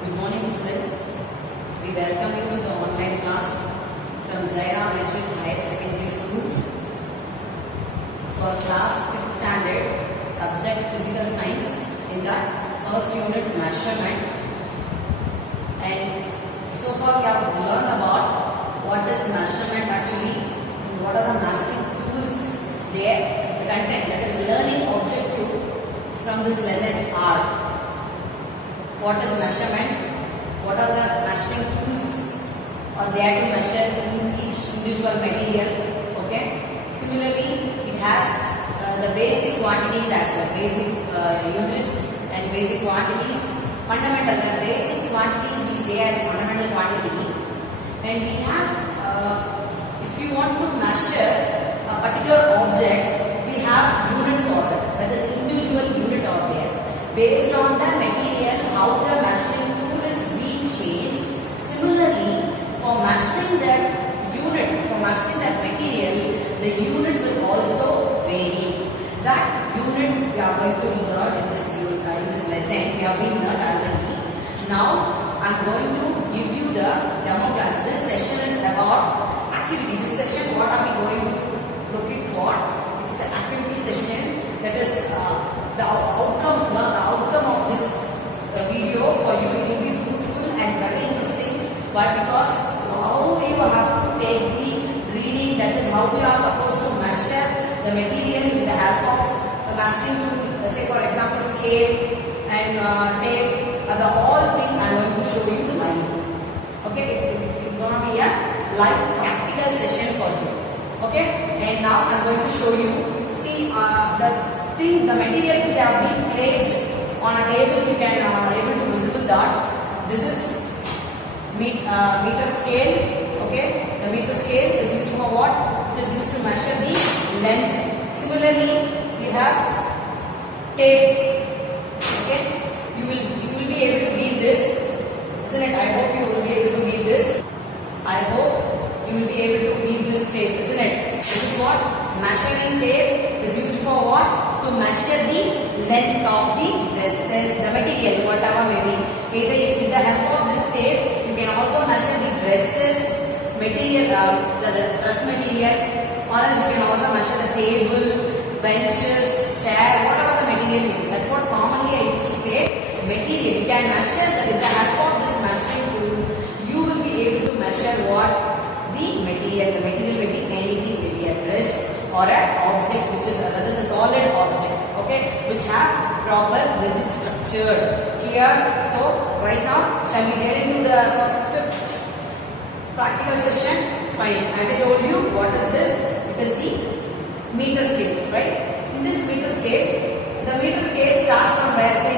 Good morning, students. We welcome you to the online class from Jaira Metric Higher Secondary School for class 6 standard subject physical science in the first unit measurement. And so far we have learned about what is measurement actually, what are the measuring tools there, the content, that is learning objective from this lesson are what is measurement, what are the measuring tools or they are to measure in each individual material. Okay. Similarly, it has the basic quantities as well, basic units and basic quantities. Fundamental, the basic quantities we say as fundamental quantity. And we have, if you want to measure a particular object, we have units order, that is individual unit out there. Based on the material, how the measuring tool is being changed. Similarly, for measuring that unit, for measuring that material, the unit will also vary. That unit we are going to learn in this lesson. We have been learned already. Now, I am going to give you the demo class. This session is about activity. This session, what are we going to looking for? It's an activity session. That is the outcome of this video for you. It will be fruitful and very interesting. Why? Because how you have to take the reading, that is how we are supposed to measure the material with the help of the measuring tool. Say for example scale and tape, the whole thing I am going to show you live. Okay, it's going to be a live practical session for you. Okay, and now I am going to show you. See the material which have been placed on a table, you can able to visible that this is meter scale. Okay, the meter scale is used for what? It is used to measure the length. Similarly, we have tape. Okay, you will be able to read this, isn't it? I hope you will be able to read this. I hope you will be able to read this tape, isn't it? This is what measuring tape is used for what? To measure the length of the dresses, the material, whatever may be. Either with the help of this tape, you can also measure the dresses material, the dress material, or else you can also measure the table, benches, chair, whatever the material may be. That's what commonly I used to say. Material. You can measure that with the help of this measuring tool, you will be able to measure what? The material. The material may be anything, maybe a dress or an object which is a solid object, okay, which have proper rigid structure. Clear? So right now, shall we get into the first practical session? Fine. As I told you, what is this? It is the meter scale, right? In this meter scale, the meter scale starts from where? Say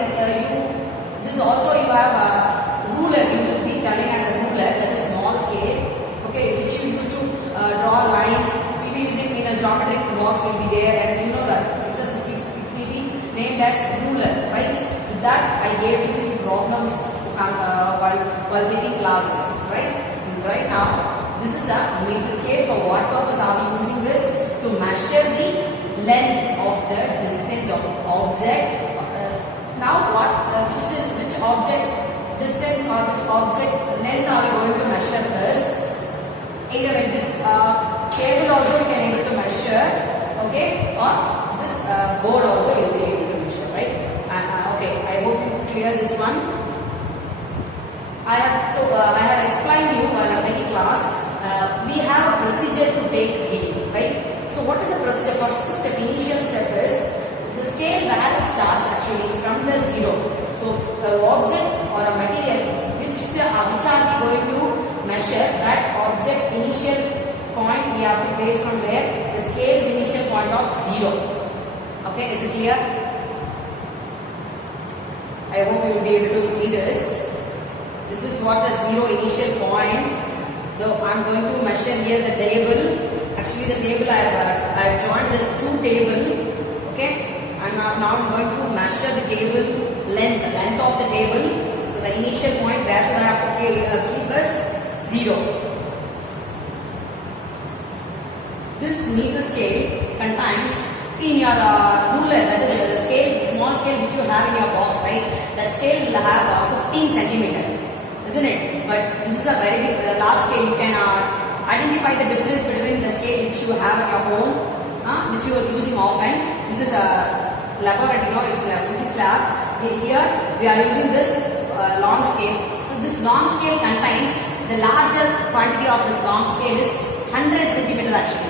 this also you have a ruler. You will be telling as a ruler, that is small scale, okay, which you use to draw lines. Using in a geometric box will be there, and you know that it will be named as ruler, right? With that I gave you few problems while taking classes, right? And right now this is a meter scale. For what purpose are we using this? To measure the length of the distance of the object. Now what? Which object distance or which object length are we going to measure this? Either with this table also you can able to measure, okay, or this board also you will be able to measure, right? Okay, I hope you clear this one. I have explained you while I'm taking class. We have a procedure to take reading, right? So what is the procedure? First step, initial step is the scale where it starts actually from the zero. So the object or a material which are we going to measure, that object initial point we have to place from where? The scale's initial point of 0. Okay, is it clear? I hope you will be able to see this. This is what the 0 initial point. Though I am going to measure here the table. Actually the table I have joined the two table. Okay, now I'm going to measure the table length of the table. So the initial point where should I have to keep as 0. This meter scale contains, see in your ruler, that is the scale, small scale which you have in your box, right? That scale will have 15 centimeter. isn't it? But this is a very big, large scale. You can identify the difference between the scale which you have at your home, which you are using often. This is a laboratory, it's a physics lab. Here we are using this long scale. So this long scale contains the larger quantity of this long scale is 100 centimeter actually.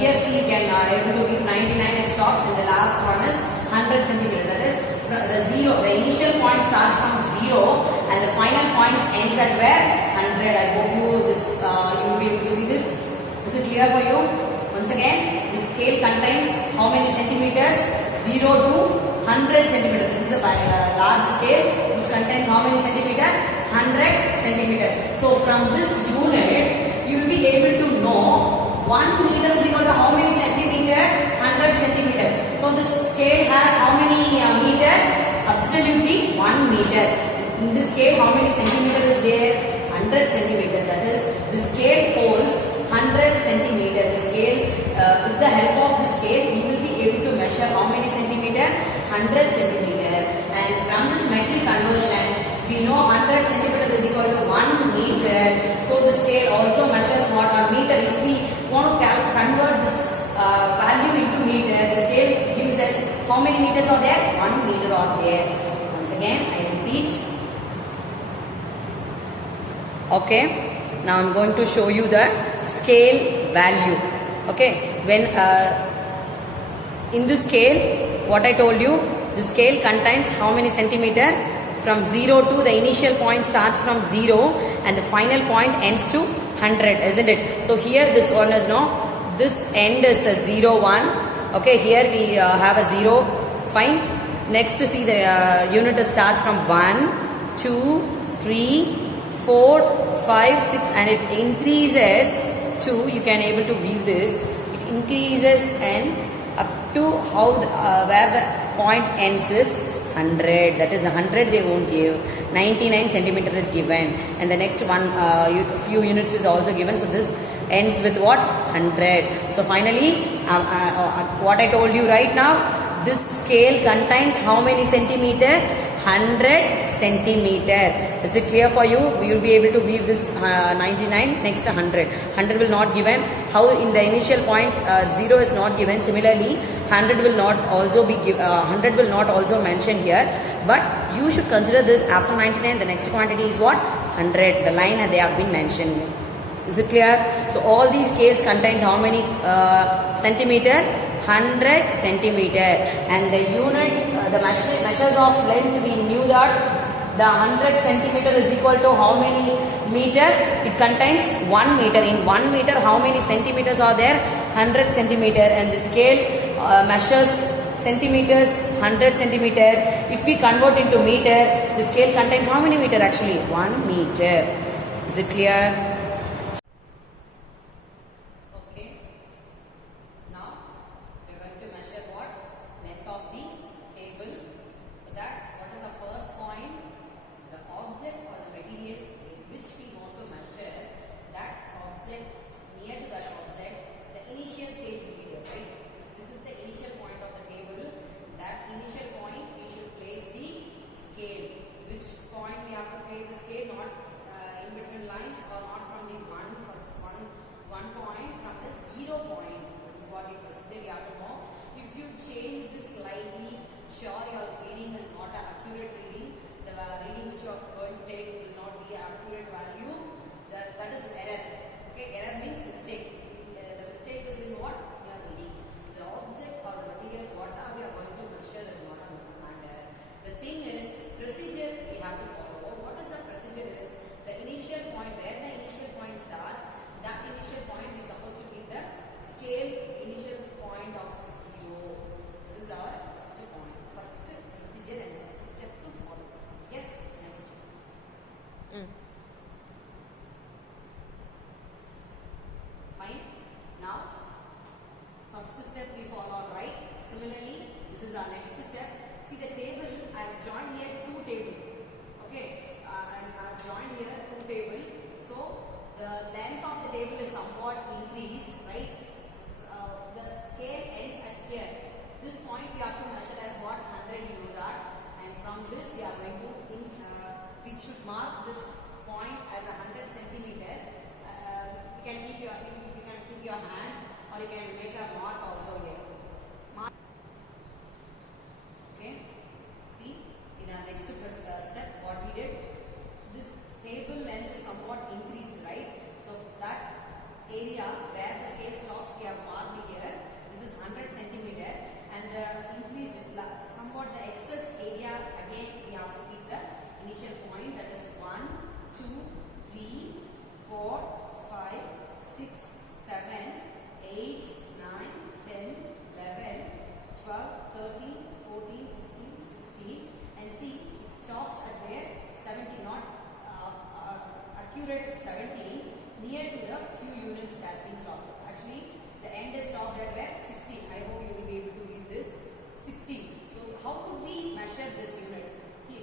Here see you can able to give 99 it stops, and the last one is 100 centimeter. That is the zero. The initial point starts from 0 and the final point ends at where? 100. I hope you will be able to see this. Is it clear for you? Once again, this scale contains how many centimeters? 0 to 100 centimeter. This is a large scale which contains how many centimeter? 100 centimeter. So from this unit, you will be able to know 1 meter is equal to how many centimeter? 100 centimeter. So this scale has how many meter? Absolutely 1 meter. In this scale, how many centimeter is there? 100 centimeter. That is, the scale holds 100 centimeter. The scale, with the help of the scale, we will be able to measure how many centimeter? 100 centimeter. And from this metric conversion, we know 100 centimeter is equal to 1 meter. So the scale also measures what? A meter. If we want to convert this value into meter, the scale gives us how many meters are there? 1 meter are there. Once again, I repeat. Okay, now I'm going to show you the scale value. Okay, when in this scale, what I told you, the scale contains how many centimeter? From 0 to the initial point starts from 0 and the final point ends to 100, isn't it? So here this one is this end is a 0, 1. Okay, here we have a 0, fine. Next to see the unit starts from 1, 2, 3, 4, 5, 6 and it increases to, you can able to view this, it increases and up to how where the point ends is 100. That is 100 they won't give. 99 centimeter is given and the next one few units is also given. So this ends with what? 100. So finally what I told you right now, this scale contains how many centimeter? 100 centimeter. Is it clear for you? We will be able to weave this 99 next to 100. 100 will not given. How in the initial point 0 is not given. Similarly, 100 will not also be 100 will not also mentioned here. But you should consider this after 99. The next quantity is what? 100. The line they have been mentioned. Is it clear? So all these scales contains how many centimeter? 100 centimeter. And the unit, the measures of length, we knew that the 100 centimeter is equal to how many meter? It contains 1 meter. In 1 meter, how many centimeters are there? 100 centimeter. And the scale measures centimeters, 100 centimeter. If we convert into meter, the scale contains how many meter actually? 1 meter. Is it clear? Sure, your reading is not an accurate reading. The reading which you are going to take will not be an accurate value. That is error. Okay, error means mistake. The mistake is in what you are reading. The object or the material, what are we are going to measure is not a matter. The thing is, procedure we have to follow. What is the procedure is? The initial point, where the initial point starts, that initial point is supposed to be the scale initial point of 0. This is our and first step to follow. Yes, next. Fine. Now, first step we follow, right? Similarly, this is our next step. See the table, I have joined here 2 tables. Okay, and I have joined here 2 tables. So, the length of the table is somewhat increased, right? The scale ends at here. This point we have to measure as what? 100, you know that. And from this we are going to, we should mark this centimeter. You can keep your hand, or you can make a mark also here. Mark. Okay. See, in our next step, what we did, this table length is somewhat increased, right? So that area where the scale stops, we have marked here. This is 100 centimeter, and the increased somewhat the excess area, again we have to keep the initial point, that is 1, 2, 3, 4, 5, 6, 7, 8, 9, 10, 11, 12, 13, 14, 15, 16, and see it stops at where 17, not accurate 17, near to the few units it has been stopped. Actually, the end is stopped at where 16. I hope you will be able to read this 16. So how could we measure this unit?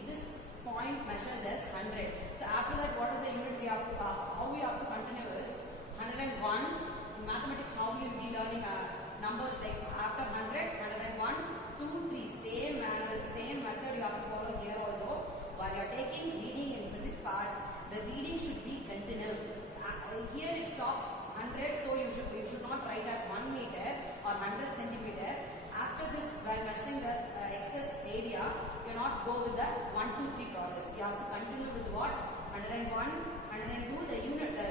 This point measures as 100. So after that, what is the unit we have to, how we have to continue is 101. In mathematics, how we will be learning numbers like after 100, 101, 2, 3. Same manner, same method you have to follow here also. While you are taking reading in physics part, the reading should be continued. Here it stops 100, so you should not write as 1 meter or 100 centimeter. After this, while measuring the excess area, you not go with the 1, 2, 3 process. You have to continue with what? 101, 102. The unit, the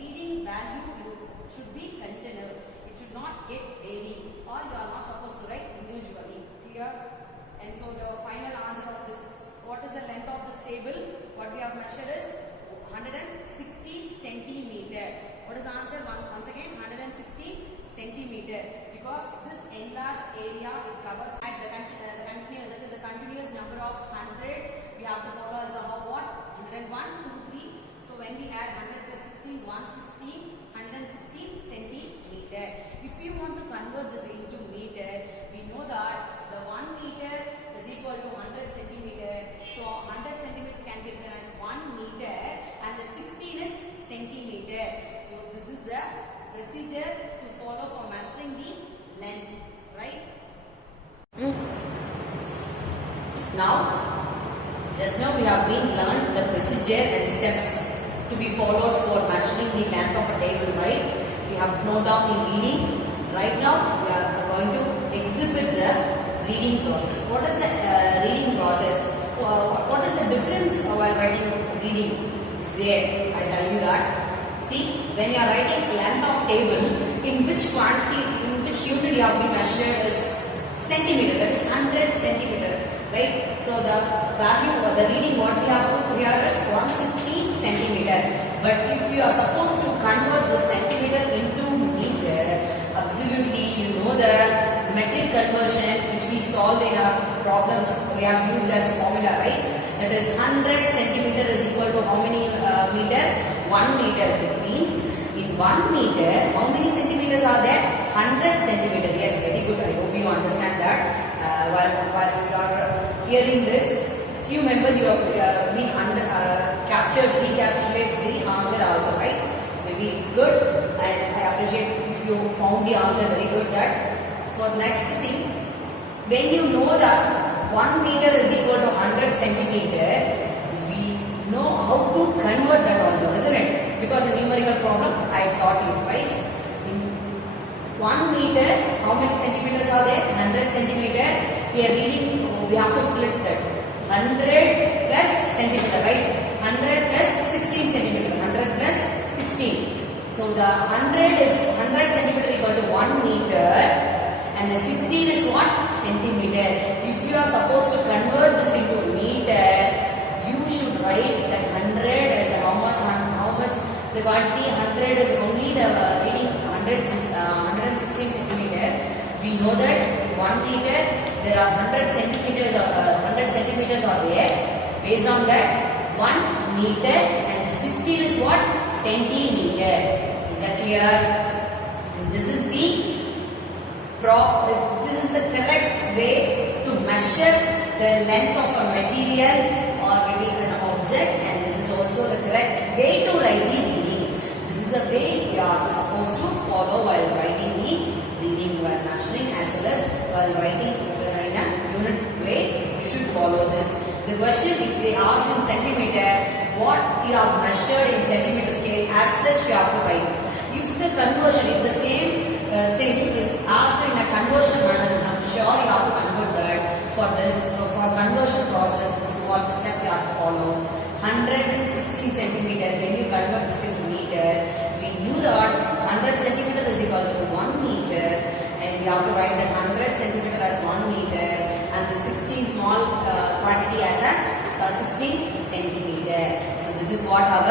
reading value should be continued. It should not get varied, or you are not supposed to write individually. Clear? And so the final answer of this, what is the length of this table? What we have measured is 160 centimeter. What is the answer? Once again, 160 centimeter. Because this enlarged area, it covers at the continuous, that is a continuous number of 100. We have to follow as a what? 101, 2, 3. So when we add 100 plus 16, 160, 160 centimeter. If you want to convert this into meter, we know that the 1 meter is equal to 100 centimeter. So 100 centimeter can be written as 1 meter, and the 16 is centimeter. So this is the procedure to follow for measuring the length, right? Now, just now we have been learned the procedure and steps to be followed for measuring the length of a table, right? We have noted down the reading. Right now, we are going to exhibit the reading process. What is the reading process? What is the difference while writing reading? It's there. I tell you that. See, when you are writing length of table, in which quantity, in which unit you have been measured is centimeter. That is 100 centimeter, right? So the value or the reading what we have put here is 160 centimeter. But if you are supposed to convert the centimeter into meter, absolutely you know the metric conversion which we solved in our problems, we have used as a formula, right? That is 100 centimeter is equal to how many meter? 1 meter. It means in 1 meter, how many centimeters are there? 100 centimeter. Yes, very good. I hope you understand that. While you are hearing this, few members you have been recapitulate the answer also, right? Maybe it's good. I appreciate if you found the answer very good. That for next thing, when you know that 1 meter is equal to 100 centimeter, we know how to convert that also, isn't it? Because a numerical problem I taught you, right? In 1 meter, how many centimeters are there? 100 centimeter. We are reading, we have to split that. 100 plus centimeter, right? 100 plus 16 centimeter. 100 plus 16. So the 100 centimeter equal to 1 meter, and the 16 is what? Centimeter. If you are supposed to convert this into meter, you should write that 100 as how much the quantity. 100 is only the reading 116 centimeter. We know that in 1 meter there are 100 centimeters are there. Based on that, 1 meter and the 16 is what? Centimeter. Is that clear? And this is the correct way to measure the length of a material or maybe an object, and this is also the correct way to write the reading. This is the way you are supposed to follow while writing the reading, while measuring as well as while writing in a unit way. You should follow this. the question, if they ask in centimeter, what you have measured in centimeter scale, as such you have to write. If the conversion, if the same thing is asked in a conversion manner, I'm sure you have to convert that. For this, for conversion process, this is what the step you have to follow. 116 centimeter, when you convert this into meter, we knew that 100 centimeter is equal to 1 meter, and we have to write that 100 centimeter as 1 meter, and the 16 small quantity as a 16 centimeter. So this is what our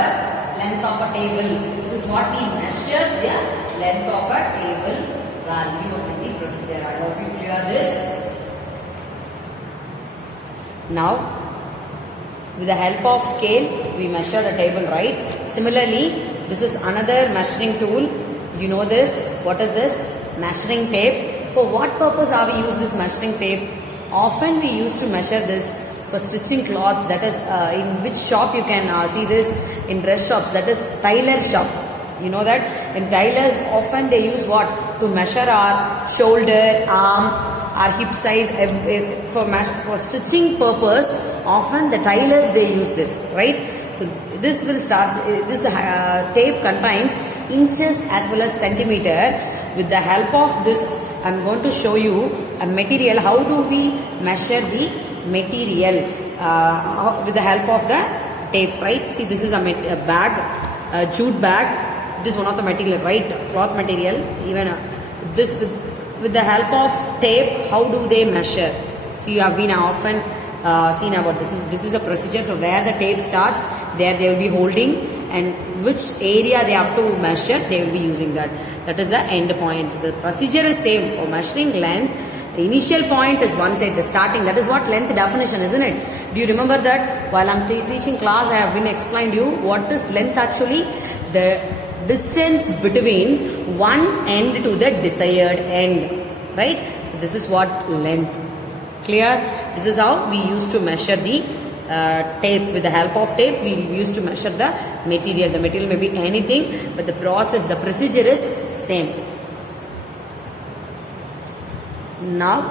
length of a table. This is what we measure the length of a table value in the procedure. I hope you clear this. Now, with the help of scale, we measure a table, right? Similarly, this is another measuring tool. You know this. What is this? Measuring tape. For what purpose are we use this measuring tape? Often we used to measure this for stitching cloths. That is, in which shop you can see this? In dress shops. That is tailor shop. You know that? In tailors, often they use what? To measure our shoulder, arm, our hip size. For stitching purpose, often the tailors they use this, right? So this will start, this tape contains inches as well as centimeter. With the help of this, I am going to show you a material. How do we measure the material with the help of the tape, right? See, this is a bag, a jute bag. This is one of the material, right? Cloth material. Even this with the help of tape, how do they measure? So you have been often seen about this. This is a procedure. So where the tape starts, there they will be holding, and which area they have to measure, they will be using that. That is the end point. The procedure is same for measuring length. The initial point is one side, the starting. That is what length definition, isn't it? Do you remember that? While I am teaching class, I have been explained you what is length actually. The distance between one end to the desired end, right? So this is what length. Clear? This is how we used to measure the tape. With the help of tape, we used to measure the material. The material may be anything, but the process, the procedure is same. Now,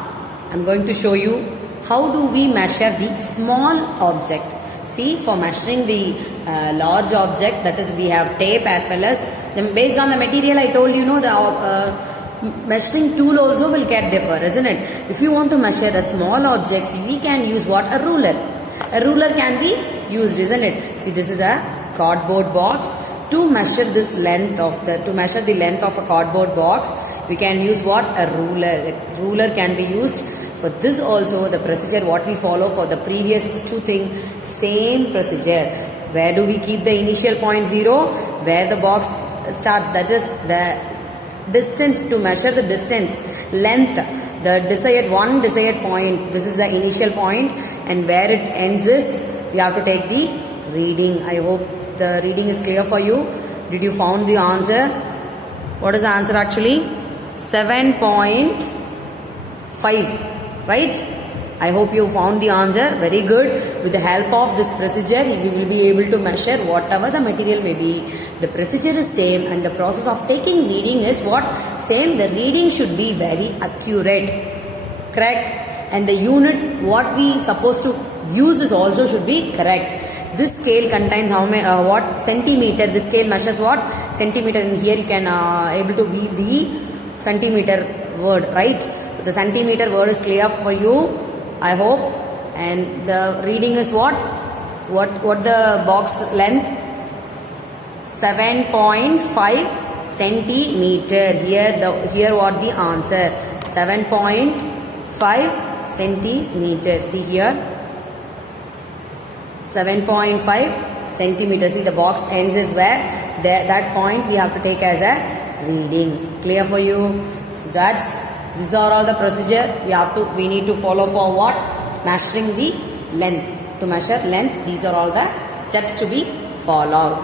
I am going to show you how do we measure the small object. See, for measuring the large object, that is, we have tape as well as, based on the material I told you, know, the measuring tool also will get differ, isn't it? If you want to measure the small objects, we can use what? A ruler. A ruler can be used, isn't it? See, this is a cardboard box. To measure this length of to measure the length of a cardboard box, we can use what? A ruler. A ruler can be used. For this also, the procedure what we follow for the previous two things, same procedure. Where do we keep the initial point 0? Where the box starts, that is the distance, to measure the distance, length, the desired point. This is the initial point, and where it ends is, we have to take the reading. I hope the reading is clear for you. Did you found the answer? What is the answer actually? 7.5. Right? I hope you found the answer. Very good. With the help of this procedure, you will be able to measure whatever the material may be. The procedure is same, and the process of taking reading is what? Same. The reading should be very accurate. Correct? And the unit what we supposed to use is also should be correct. This scale contains how many, what? Centimeter. This scale measures what? Centimeter. And here you can able to read the centimeter word, right? So the centimeter word is clear for you, I hope. And the reading is what? What the box length? 7.5 centimeter. Here what the answer? 7.5 centimeter. See here. 7.5 centimeters. See, the box ends is where? There, that point we have to take as a reading. Clear for you? So these are all the procedure we need to follow for what? Measuring the length. To measure length, these are all the steps to be followed.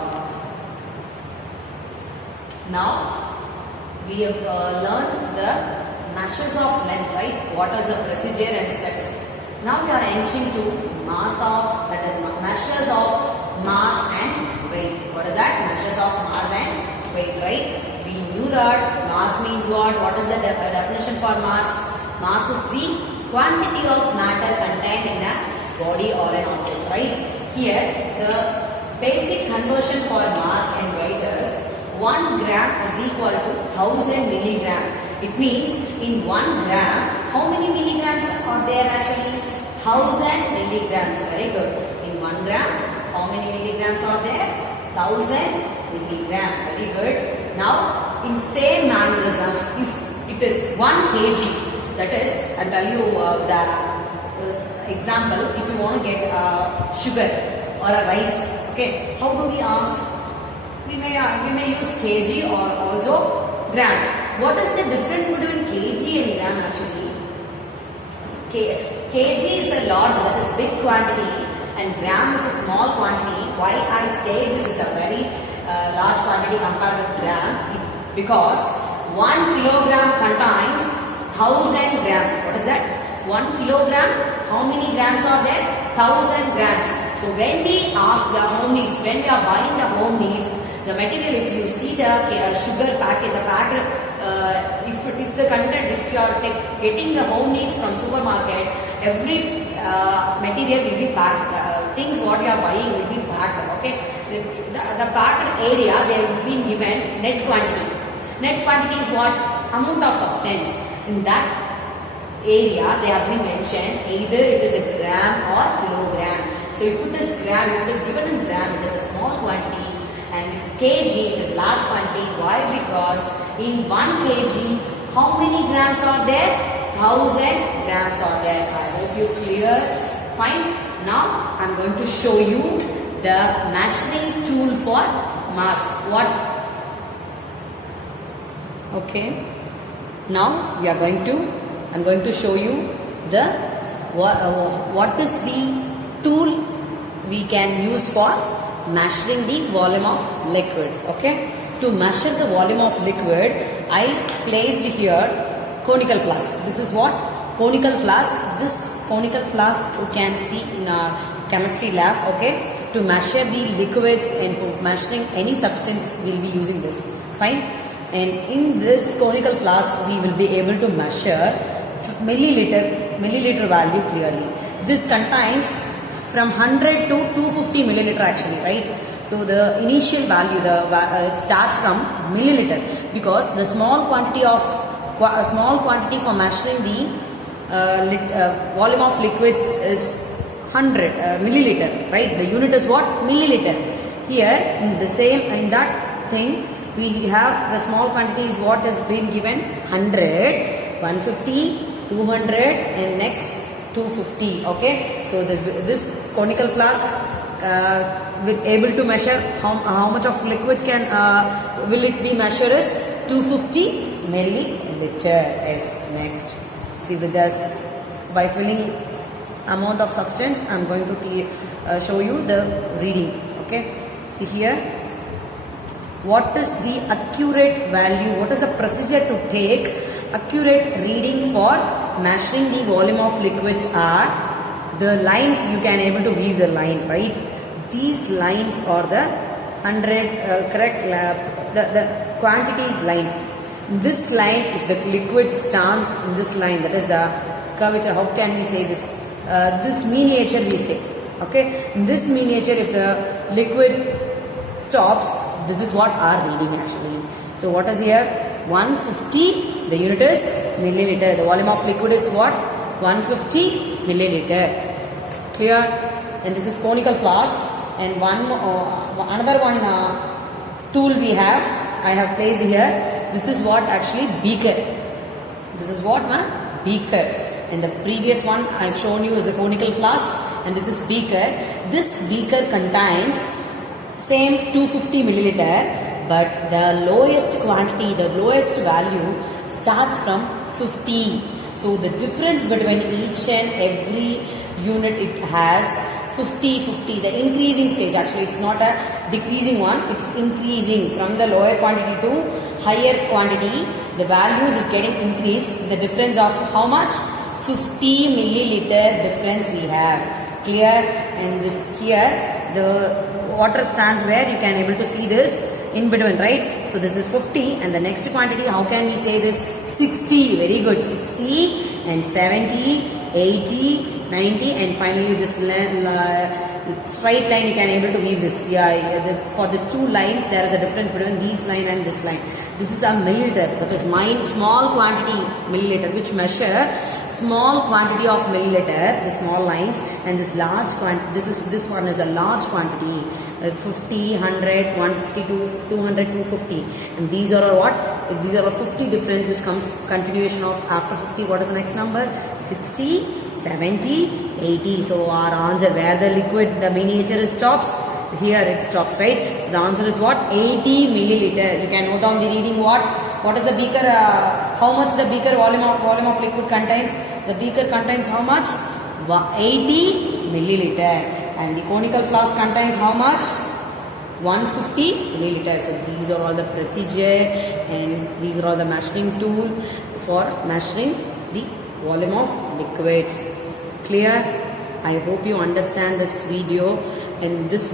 Now, we have learned the measures of length, right? What is the procedure and steps? Now we are entering to measures of mass and weight. What is that? Measures of mass and weight, right? We knew that mass means what? What is the definition for mass? Mass is the quantity of matter contained in a body or an object, right? Here, the basic conversion for mass and weight is 1 gram is equal to 1000 milligram. It means in 1 gram, how many milligrams are there actually? 1000 milligrams. Very good. In 1 gram, how many milligrams are there? 1000 milligram. Very good. Now, in same mannerism, if it is 1 kg, that is, I'll tell you the example. If you want to get sugar or a rice, okay, how do we ask? We may use kg or also gram. What is the difference between kg and gram actually? Kg is a large, that is big quantity, and gram is a small quantity. Why I say this is a very large quantity compared with gram? Because 1 kilogram contains 1000 gram. What is that? 1 kilogram, how many grams are there? 1000 grams. So when we ask the home needs, when we are buying the home needs, the material, if you see the sugar packet, the packet, if the content, if you are getting the home needs from supermarket, every material will be packed. Things what you are buying will be packed. Okay, the packed area they have been given net quantity. Net quantity is what? Amount of substance. In that area they have been mentioned either it is a gram or kilogram. So if it is gram, if it is given in gram, it is a small quantity, and if kg, it is large quantity. Why? Because in 1 kg, how many grams are there? 1000 grams are there. I hope you clear. Fine. Now I am going to show you the measuring tool for mass. What? Okay. Now we are going to. I am going to show you the what is the tool we can use for measuring the volume of liquid. Okay, to measure the volume of liquid, I placed here conical flask. This is what? Conical flask. This conical flask you can see in our chemistry lab. Okay, to measure the liquids and for measuring any substance we will be using this. Fine. And in this conical flask we will be able to measure milliliter value clearly. This contains from 100 to 250 milliliter actually, right? So the initial value, it starts from milliliter, because the small quantity for measuring the volume of liquids is 100 milliliter, right? The unit is what? Milliliter. Here in that thing we have the small quantity is what has been given 100, 150, 200 and next 250. Okay, so this conical flask will able to measure how much of liquids will it be measured as 250 milliliter. Is next. See with this, by filling amount of substance, I am going to show you the reading. Okay, see here. What is the accurate value? What is the procedure to take accurate reading for measuring the volume of liquids are the lines. You can able to weave the line, right? These lines are the 100 correct the quantities line. This line, if the liquid stands in this line, that is the curvature. How can we say this? This miniature we say. Okay, in this miniature, if the liquid stops, this is what our reading actually. So what is here? 150. The unit is milliliter. The volume of liquid is what? 150 milliliter. Clear? And this is conical flask. And another one tool we have. I have placed here. This is what actually beaker. This is what beaker. And the previous one I have shown you is a conical flask. And this is beaker. This beaker contains same 250 milliliter, but the lowest quantity, the lowest value starts from 50. So the difference between each and every unit, it has 50, 50. The increasing stage, actually it's not a decreasing one, it's increasing from the lower quantity to higher quantity. The values is getting increased. The difference of how much? 50 milliliter difference we have. Clear? And this here, the water stands where you can able to see this in between, right? So this is 50, and the next quantity, how can we say this? 60. Very good. 60 and 70, 80, 90, and finally this straight line you can able to weave this. For these two lines there is a difference between this line and this line. This is a milliliter, that is small quantity milliliter, which measure small quantity of milliliter, the small lines, and this large quantity. This one is a large quantity. 50, 100, 150, 200, 250, and these are all what? These are all 50 difference, which comes continuation of after 50. What is the next number? 60, 70, 80. So our answer, where the liquid, the miniature stops, here it stops, right? So the answer is what? 80 milliliter. You can note down the reading. What is the beaker? How much the beaker volume of liquid contains? The beaker contains how much? 80 milliliter. And the conical flask contains how much? 150 milliliter. So these are all the procedure, and these are all the measuring tool for measuring the volume of liquids. Clear? I hope you understand this video, and this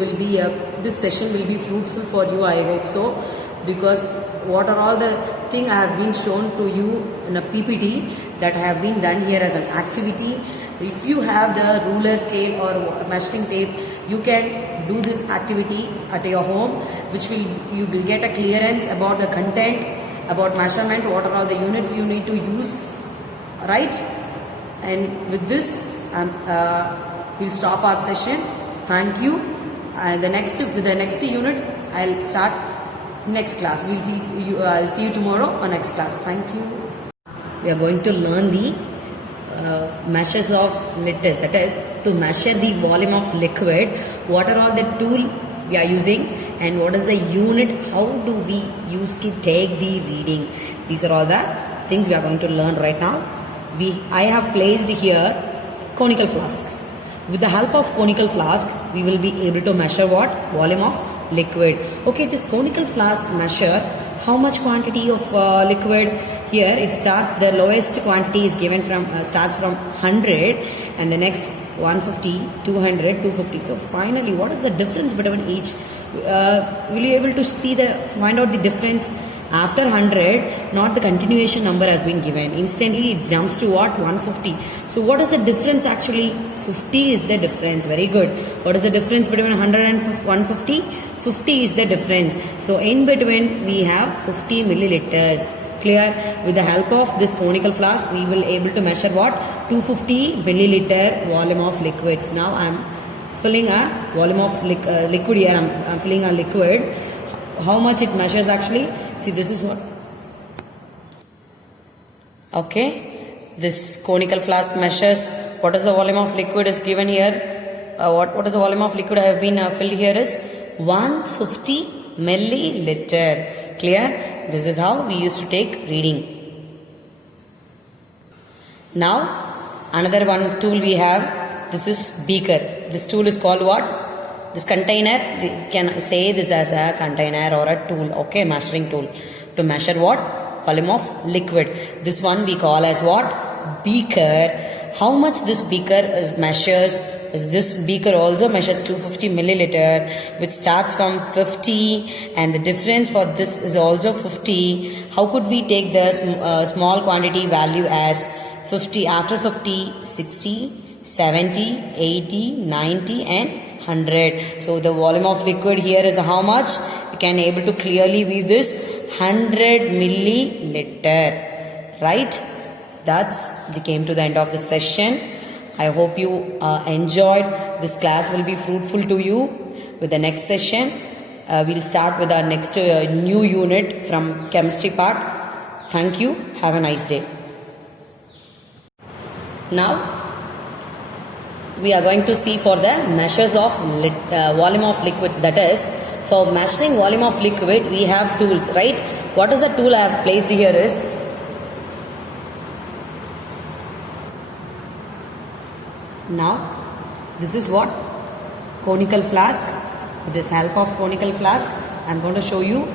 session will be fruitful for you. I hope so, because what are all the things I have been shown to you in a PPT that have been done here as an activity. If you have the ruler, scale or measuring tape, you can do this activity at your home, which you will get a clearance about the content, about measurement, what are all the units you need to use, right? And with this, we'll stop our session. Thank you. With the next unit, I'll start next class. We'll see you. I'll see you tomorrow on next class. Thank you. We are going to learn the measures of liters, that is to measure the volume of liquid. What are all the tool we are using, and what is the unit, how do we use to take the reading? These are all the things we are going to learn right now. I have placed here conical flask. With the help of conical flask, we will be able to measure what? Volume of liquid. Okay, this conical flask measure how much quantity of liquid. Here it starts, the lowest quantity is given from starts from 100, and the next 150, 200, 250. So finally, what is the difference between each? Will you able to find out the difference? After 100, not the continuation number has been given. Instantly it jumps to what? 150. So what is the difference actually? 50 is the difference. Very good. What is the difference between 100 and 150? 50 is the difference. So in between we have 50 milliliters. Clear? With the help of this conical flask, we will able to measure what? 250 milliliter volume of liquids. Now I am filling a volume of liquid here. I am filling a liquid. How much it measures actually? See, this is what. Okay, this conical flask measures what is the volume of liquid is given here. What is the volume of liquid I have been filled here is 150 milliliter. Clear? This is how we used to take reading. Now, another one tool we have. This is beaker. This tool is called what? This container, we can say this as a container or a tool, okay, measuring tool. To measure what? Volume of liquid. This one we call as what? Beaker. How much this beaker measures? This beaker also measures 250 milliliter, which starts from 50, and the difference for this is also 50. How could we take the small quantity value as 50? After 50, 60, 70, 80, 90 and 100. So the volume of liquid here is how much? You can able to clearly view this 100 milliliter. Right? We came to the end of the session. I hope you enjoyed. This class will be fruitful to you. With the next session, we'll start with our next new unit from chemistry part. Thank you. Have a nice day. Now, we are going to see for the measures of volume of liquids. That is, for measuring volume of liquid, we have tools, right? What is the tool I have placed here is, now this is what? Conical flask. With this help of conical flask, I am going to show you